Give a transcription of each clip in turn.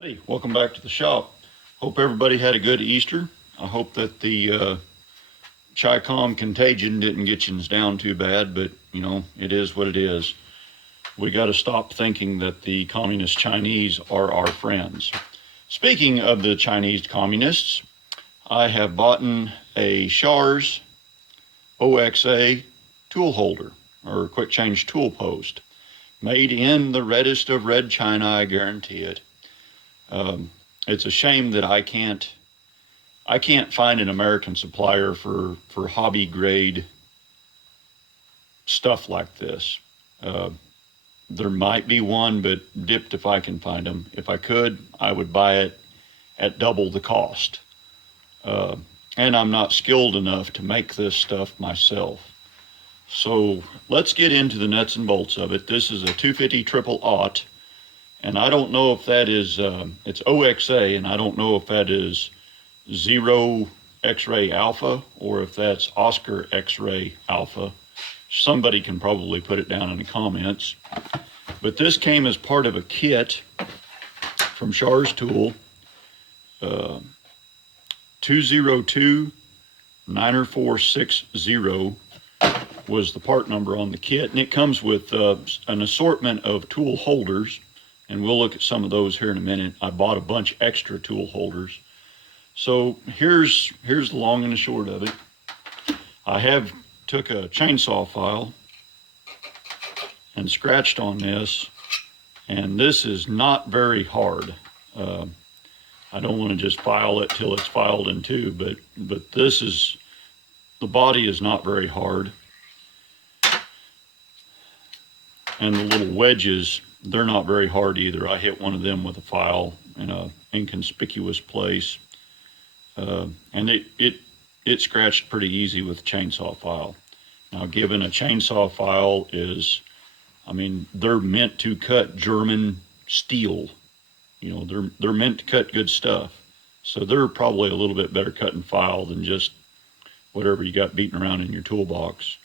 Hey, welcome back to the shop. Hope everybody had a good Easter. I hope that the Chi-Com contagion didn't get you down too bad, but you know, it is what it is. We got to stop thinking that the communist Chinese are our friends. Speaking of the Chinese communists, I have bought a Shars OXA tool holder or quick change tool post, made in the reddest of red China, I guarantee it. It's a shame that I can't find an American supplier for hobby grade stuff like this. Uh, there might be one, but dipped if I can find them. If I could, I would buy it at double the cost. Uh, and I'm not skilled enough to make this stuff myself. So let's get into the nuts and bolts of it. This is a 250 triple aught, and I don't know if that is, it's OXA, and I don't know if that is Zero X-ray Alpha or if that's Oscar X-ray Alpha. Somebody can probably put it down in the comments. But this came as part of a kit from Shars Tool, 202-9460 was the part number on the kit, and it comes with an assortment of tool holders, and we'll look at some of those here in a minute. I bought a bunch extra tool holders. So here's the long and the short of it. I have took a chainsaw file and scratched on this, and this is not very hard. I don't want to just file it till it's filed in two, but this is, the body is not very hard. And the little wedges, they're not very hard either. I hit one of them with a file in an inconspicuous place. And it scratched pretty easy with a chainsaw file. Now, given a chainsaw file is, I mean, they're meant to cut German steel. You know, they're meant to cut good stuff. So they're probably a little bit better cut and file than just whatever you got beating around in your toolbox.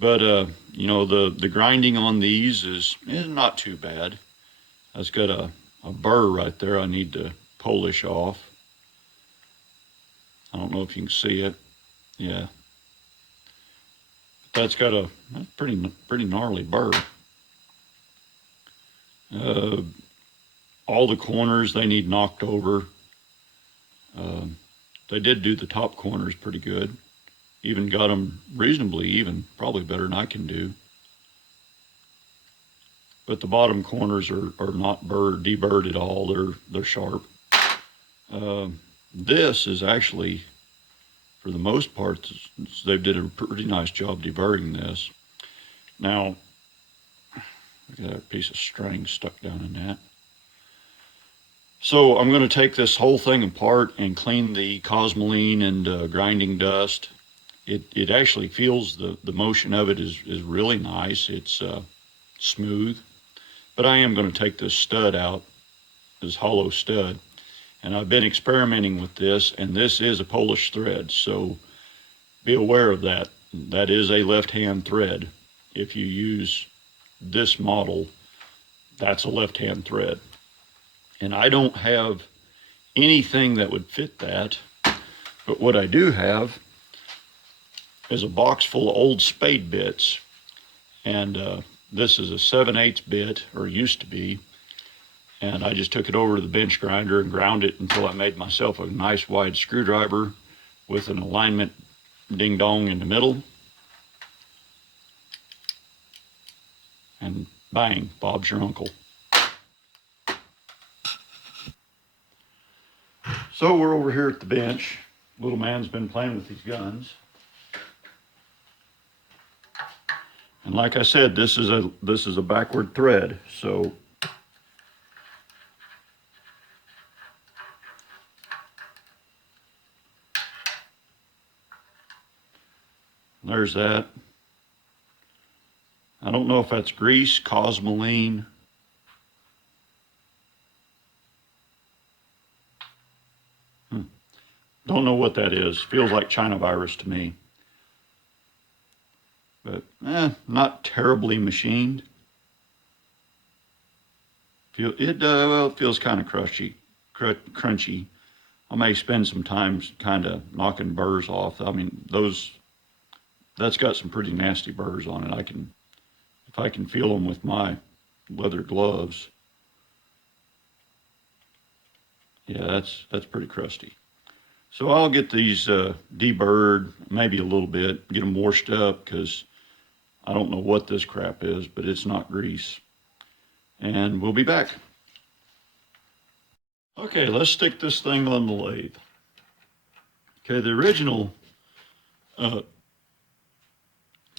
But, you know, the grinding on these is not too bad. I've got a burr right there I need to polish off. I don't know if you can see it. Yeah. That's got a pretty gnarly burr. All the corners, they need knocked over. They did do the top corners pretty good. Even got them reasonably even, probably better than I can do. But the bottom corners are not deburred at all. They're sharp. This is actually, for the most part, they did a pretty nice job deburring this. Now, look at that piece of string stuck down in that. So I'm going to take this whole thing apart and clean the cosmoline and grinding dust. It actually feels, the motion of it is really nice. It's smooth. But I am going to take this stud out, this hollow stud. And I've been experimenting with this, and this is a Polish thread, so be aware of that. That is a left-hand thread. If you use this model, that's a left-hand thread. And I don't have anything that would fit that, but what I do have is a box full of old spade bits. And this is a 7/8 bit, or used to be. And I just took it over to the bench grinder and ground it until I made myself a nice wide screwdriver with an alignment ding dong in the middle. And bang, Bob's your uncle. So we're over here at the bench. Little man's been playing with these guns. And like I said, this is a backward thread, so there's that. I don't know if that's grease, cosmoline. Don't know what that is. Feels like China virus to me. But not terribly machined. Well, it feels kind of crunchy. I may spend some time kind of knocking burrs off. I mean, that's got some pretty nasty burrs on it. If I can feel them with my leather gloves, yeah, that's pretty crusty. So I'll get these deburred, maybe a little bit, get them washed up because I don't know what this crap is, but it's not grease. And we'll be back. Okay, let's stick this thing on the lathe. Okay, the original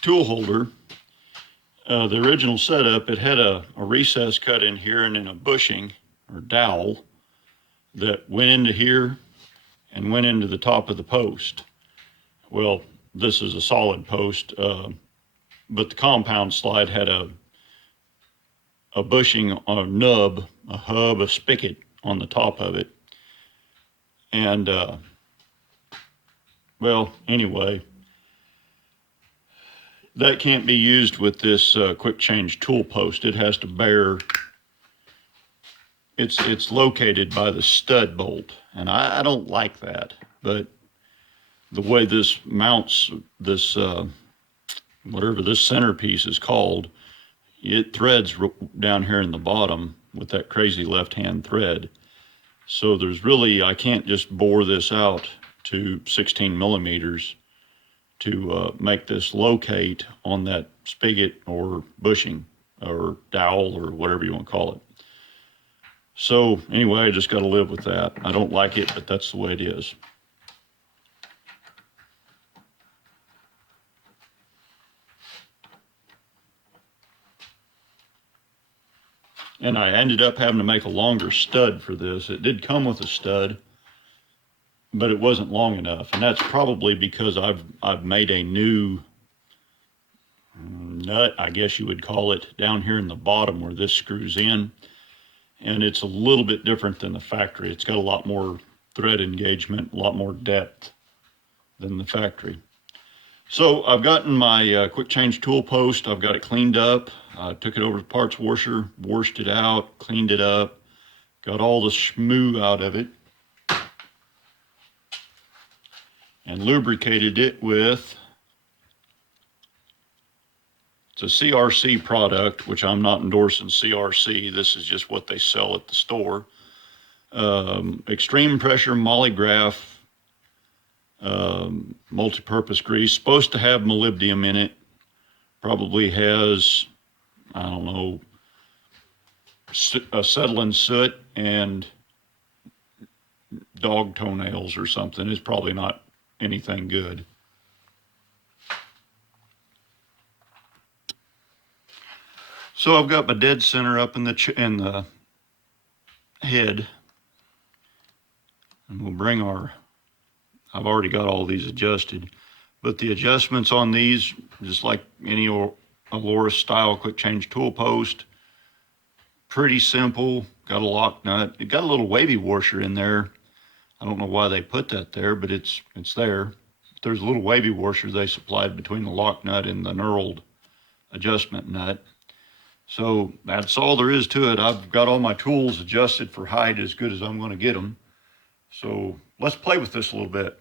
tool holder, the original setup, it had a recess cut in here and then a bushing or dowel that went into here and went into the top of the post. Well, this is a solid post, but the compound slide had a bushing, a nub, a hub, a spigot on the top of it. And, well, anyway, that can't be used with this quick change tool post. It has to bear, it's located by the stud bolt. And I don't like that, but the way this mounts this, whatever this centerpiece is called, it threads down here in the bottom with that crazy left-hand thread. So there's really, I can't just bore this out to 16 millimeters to make this locate on that spigot or bushing or dowel or whatever you want to call it. So anyway, I just got to live with that. I don't like it, but that's the way it is. And I ended up having to make a longer stud for this. It did come with a stud, but it wasn't long enough. And that's probably because I've made a new nut, I guess you would call it, down here in the bottom where this screws in. And it's a little bit different than the factory. It's got a lot more thread engagement, a lot more depth than the factory. So I've gotten my quick change tool post. I've got it cleaned up. Took it over to the parts washer, washed it out, cleaned it up, got all the schmoo out of it, and lubricated it with, it's a CRC product, which I'm not endorsing CRC. This is just what they sell at the store. Extreme pressure Mollygraph multi-purpose grease. Supposed to have molybdenum in it. Probably has, I don't know, acetylene soot and dog toenails or something. It's probably not anything good. So I've got my dead center up in the head, and we'll bring our, I've already got all these adjusted, but the adjustments on these, just like any Alora style quick change tool post, pretty simple. Got a lock nut. It got a little wavy washer in there. I don't know why they put that there, but it's there. There's a little wavy washer they supplied between the lock nut and the knurled adjustment nut. So that's all there is to it. I've got all my tools adjusted for height as good as I'm going to get them. So let's play with this a little bit.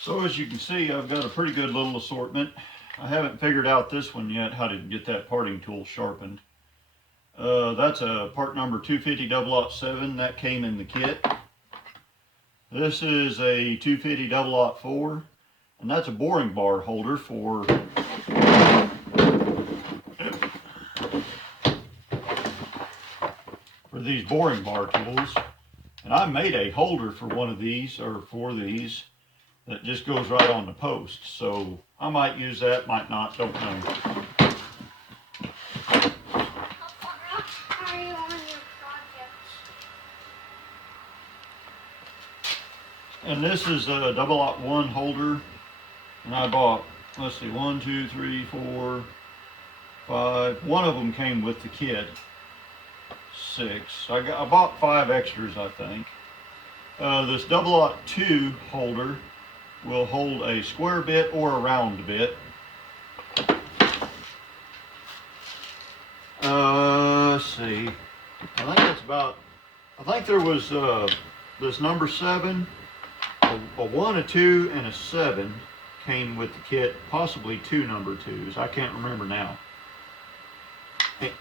So as you can see, I've got a pretty good little assortment. I haven't figured out this one yet, how to get that parting tool sharpened. That's a part number 250-007. That came in the kit. This is a 250-004, and that's a boring bar holder for these boring bar tools. And I made a holder for one of these, or for these, that just goes right on the post. So I might use that, might not, don't know. And this is a 001 holder, and I bought, let's see, 1, 2, 3, 4, 5. One of them came with the kit. 6. I bought 5 extras, I think. This 002 holder will hold a square bit or a round bit. I think that's about, I think there was this number 7, a 1, a 2, and a 7 came with the kit, possibly 2 number 2s. I can't remember now.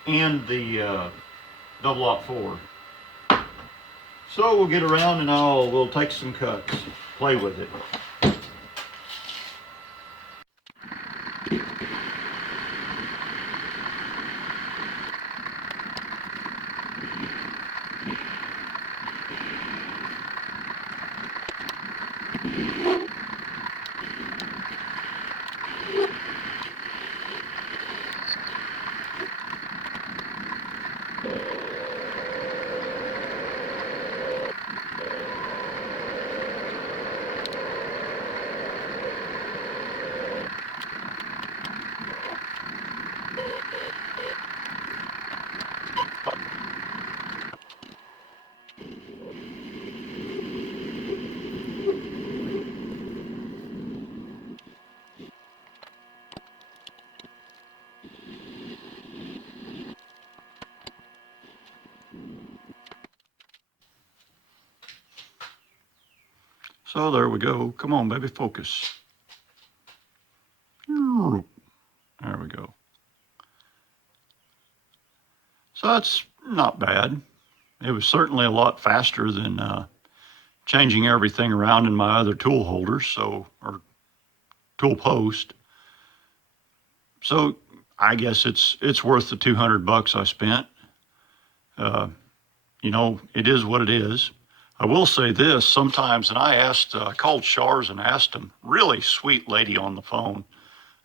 And the double aught 4. So we'll get around and we'll take some cuts, play with it. So there we go. Come on, baby, focus. There we go. So that's not bad. It was certainly a lot faster than changing everything around in my other tool holders, or tool post. So I guess it's worth the $200 I spent. You know, it is what it is. I will say this, sometimes, and I called Shars and asked him, really sweet lady on the phone.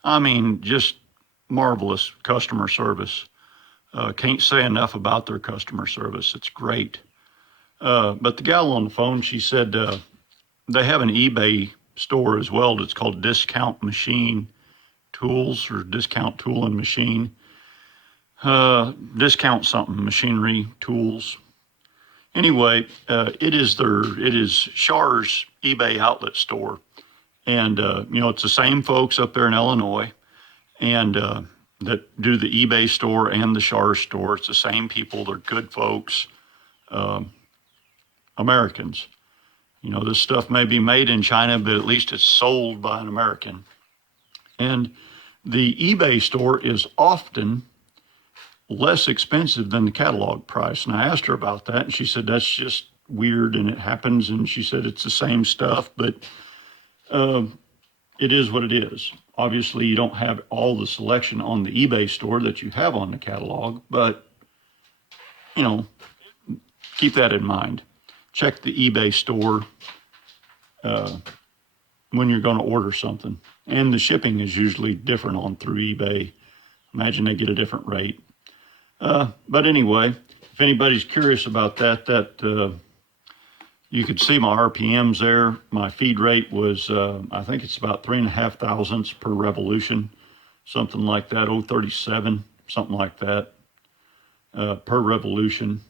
I mean, just marvelous customer service. Can't say enough about their customer service. It's great. But the gal on the phone, she said they have an eBay store as well that's called Discount Machine Tools, or Discount Tool and Machine. Discount something, machinery, tools. Anyway, it is Shars eBay outlet store. And, you know, it's the same folks up there in Illinois and that do the eBay store and the Shars store. It's the same people. They're good folks, Americans. You know, this stuff may be made in China, but at least it's sold by an American. And the eBay store is often less expensive than the catalog price. And I asked her about that, and she said that's just weird and it happens. And she said it's the same stuff, but it is what it is. Obviously, you don't have all the selection on the eBay store that you have on the catalog, but, you know, keep that in mind. Check the eBay store when you're going to order something. And the shipping is usually different on through eBay. Imagine they get a different rate. But anyway, if anybody's curious about that, you could see my RPMs there. My feed rate was, I think it's about 3.5 thousandths per revolution, something like that, 037, something like that, per revolution.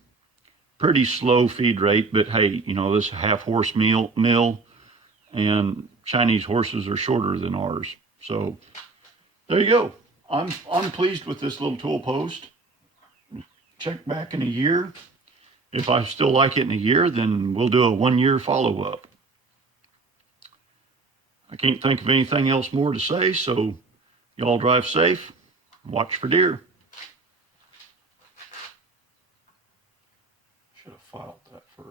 Pretty slow feed rate, but hey, you know, this is a half horse mill, and Chinese horses are shorter than ours. So there you go. I'm pleased with this little tool post. Check back in a year. If I still like it in a year, then we'll do a 1-year follow-up. I can't think of anything else more to say, so y'all drive safe. Watch for deer. Should have filed that first.